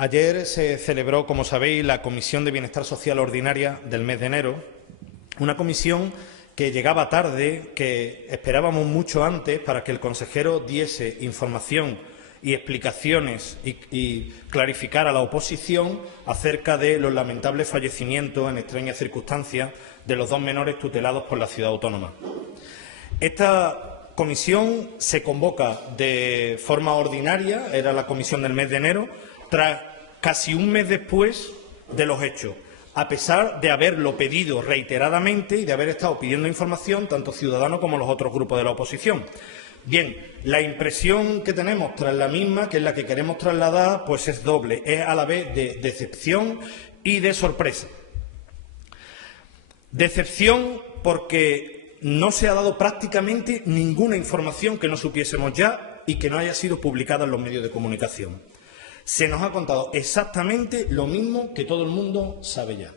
Ayer se celebró, como sabéis, la Comisión de Bienestar Social Ordinaria del mes de enero, una comisión que llegaba tarde, que esperábamos mucho antes para que el consejero diese información y explicaciones y clarificara a la oposición acerca de los lamentables fallecimientos en extrañas circunstancias de los dos menores tutelados por la ciudad autónoma. Esta comisión se convoca de forma ordinaria, era la comisión del mes de enero, tras casi un mes después de los hechos, a pesar de haberlo pedido reiteradamente y de haber estado pidiendo información tanto Ciudadanos como los otros grupos de la oposición. Bien, la impresión que tenemos tras la misma, que es la que queremos trasladar, pues es doble, es a la vez de decepción y de sorpresa. Decepción porque no se ha dado prácticamente ninguna información que no supiésemos ya y que no haya sido publicada en los medios de comunicación. Se nos ha contado exactamente lo mismo que todo el mundo sabe ya.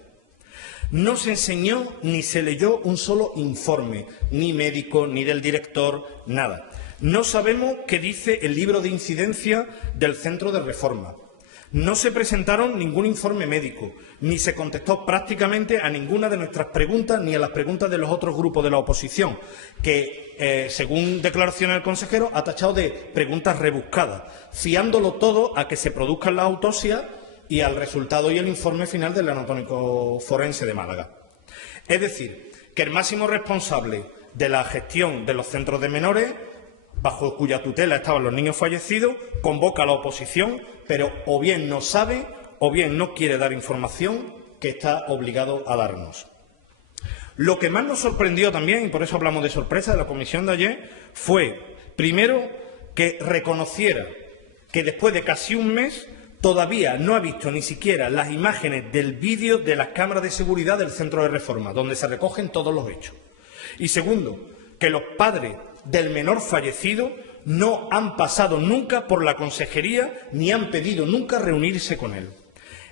No se enseñó ni se leyó un solo informe, ni médico, ni del director, nada. No sabemos qué dice el libro de incidencia del Centro de Reforma. No se presentaron ningún informe médico, ni se contestó prácticamente a ninguna de nuestras preguntas ni a las preguntas de los otros grupos de la oposición, que, según declaraciones del consejero, ha tachado de preguntas rebuscadas, fiándolo todo a que se produzcan las autopsias y al resultado y el informe final del anatómico forense de Málaga. Es decir, que el máximo responsable de la gestión de los centros de menores, bajo cuya tutela estaban los niños fallecidos, convoca a la oposición, pero o bien no sabe o bien no quiere dar información que está obligado a darnos. Lo que más nos sorprendió también, y por eso hablamos de sorpresa de la comisión de ayer, fue, primero, que reconociera que después de casi un mes todavía no ha visto ni siquiera las imágenes del vídeo de las cámaras de seguridad del Centro de Reforma, donde se recogen todos los hechos. Y segundo, que los padres del menor fallecido no han pasado nunca por la consejería ni han pedido nunca reunirse con él.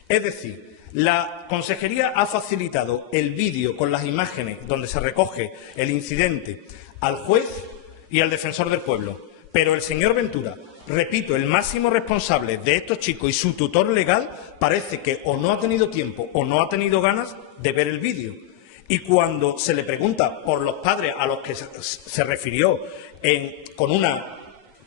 Es decir, la consejería ha facilitado el vídeo con las imágenes donde se recoge el incidente al juez y al defensor del pueblo, pero el señor Ventura, repito, el máximo responsable de estos chicos y su tutor legal, parece que o no ha tenido tiempo o no ha tenido ganas de ver el vídeo. Y cuando se le pregunta por los padres a los que se refirió con una,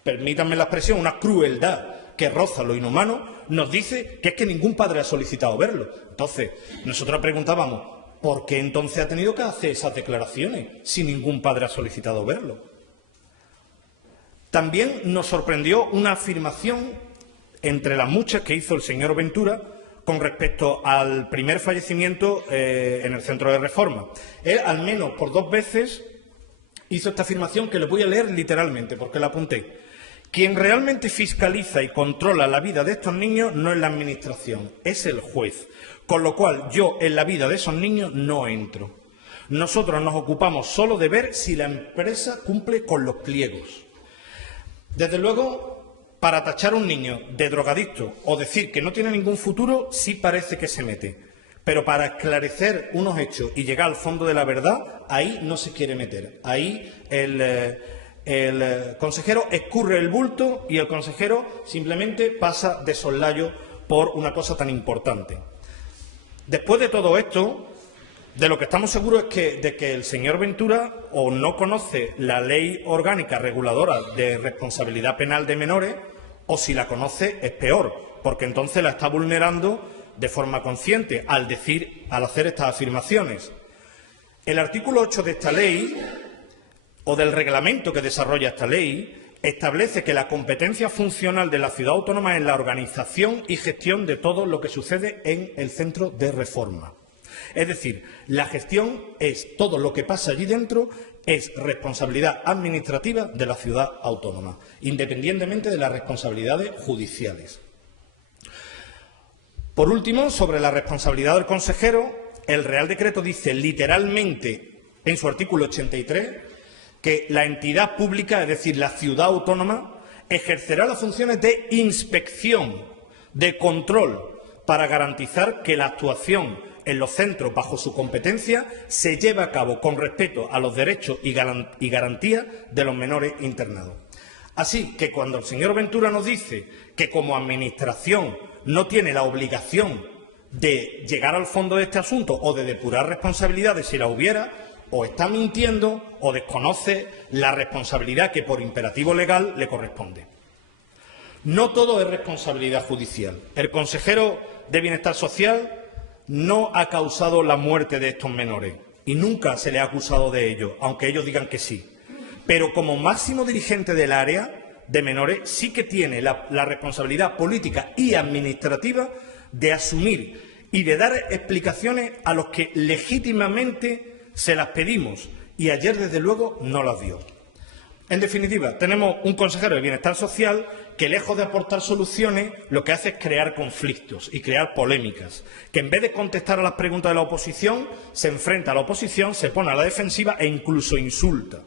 permítanme la expresión, una crueldad que roza lo inhumano, nos dice que es que ningún padre ha solicitado verlo. Entonces, nosotros preguntábamos, ¿por qué entonces ha tenido que hacer esas declaraciones si ningún padre ha solicitado verlo? También nos sorprendió una afirmación, entre las muchas que hizo el señor Ventura, con respecto al primer fallecimiento en el Centro de Reforma. Él, al menos por 2 veces, hizo esta afirmación que le voy a leer literalmente, porque la apunté. Quien realmente fiscaliza y controla la vida de estos niños no es la Administración, es el juez. Con lo cual, yo en la vida de esos niños no entro. Nosotros nos ocupamos solo de ver si la empresa cumple con los pliegos. Desde luego, para tachar a un niño de drogadicto o decir que no tiene ningún futuro, sí parece que se mete. Pero para esclarecer unos hechos y llegar al fondo de la verdad, ahí no se quiere meter. Ahí el consejero escurre el bulto y el consejero simplemente pasa de soslayo por una cosa tan importante. Después de todo esto, de lo que estamos seguros es de que el señor Ventura o no conoce la ley orgánica reguladora de responsabilidad penal de menores, o si la conoce es peor, porque entonces la está vulnerando de forma consciente al hacer estas afirmaciones. El artículo 8 de esta ley, o del reglamento que desarrolla esta ley, establece que la competencia funcional de la ciudad autónoma es la organización y gestión de todo lo que sucede en el Centro de Reforma. Es decir, la gestión es todo lo que pasa allí dentro, es responsabilidad administrativa de la ciudad autónoma, independientemente de las responsabilidades judiciales. Por último, sobre la responsabilidad del consejero, el Real Decreto dice literalmente en su artículo 83 que la entidad pública, es decir, la ciudad autónoma, ejercerá las funciones de inspección, de control, para garantizar que la actuación en los centros bajo su competencia se lleva a cabo con respeto a los derechos y garantías de los menores internados. Así que cuando el señor Ventura nos dice que como Administración no tiene la obligación de llegar al fondo de este asunto o de depurar responsabilidades si la hubiera, o está mintiendo o desconoce la responsabilidad que por imperativo legal le corresponde. No todo es responsabilidad judicial. El consejero de Bienestar Social no ha causado la muerte de estos menores y nunca se le ha acusado de ello, aunque ellos digan que sí. Pero como máximo dirigente del área de menores sí que tiene la responsabilidad política y administrativa de asumir y de dar explicaciones a los que legítimamente se las pedimos, y ayer, desde luego, no las dio. En definitiva, tenemos un consejero de Bienestar Social que, lejos de aportar soluciones, lo que hace es crear conflictos y crear polémicas, que en vez de contestar a las preguntas de la oposición, se enfrenta a la oposición, se pone a la defensiva e incluso insulta,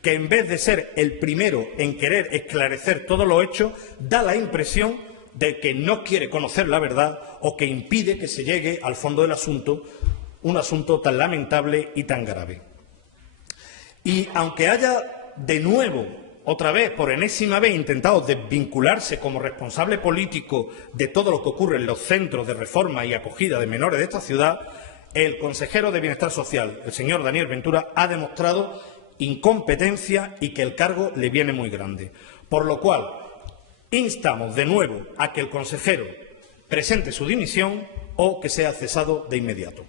que en vez de ser el primero en querer esclarecer todos los hechos, da la impresión de que no quiere conocer la verdad o que impide que se llegue al fondo del asunto, un asunto tan lamentable y tan grave. Y aunque haya de nuevo, otra vez, por enésima vez, intentado desvincularse como responsable político de todo lo que ocurre en los centros de reforma y acogida de menores de esta ciudad, el consejero de Bienestar Social, el señor Daniel Ventura, ha demostrado incompetencia y que el cargo le viene muy grande. Por lo cual, instamos de nuevo a que el consejero presente su dimisión o que sea cesado de inmediato.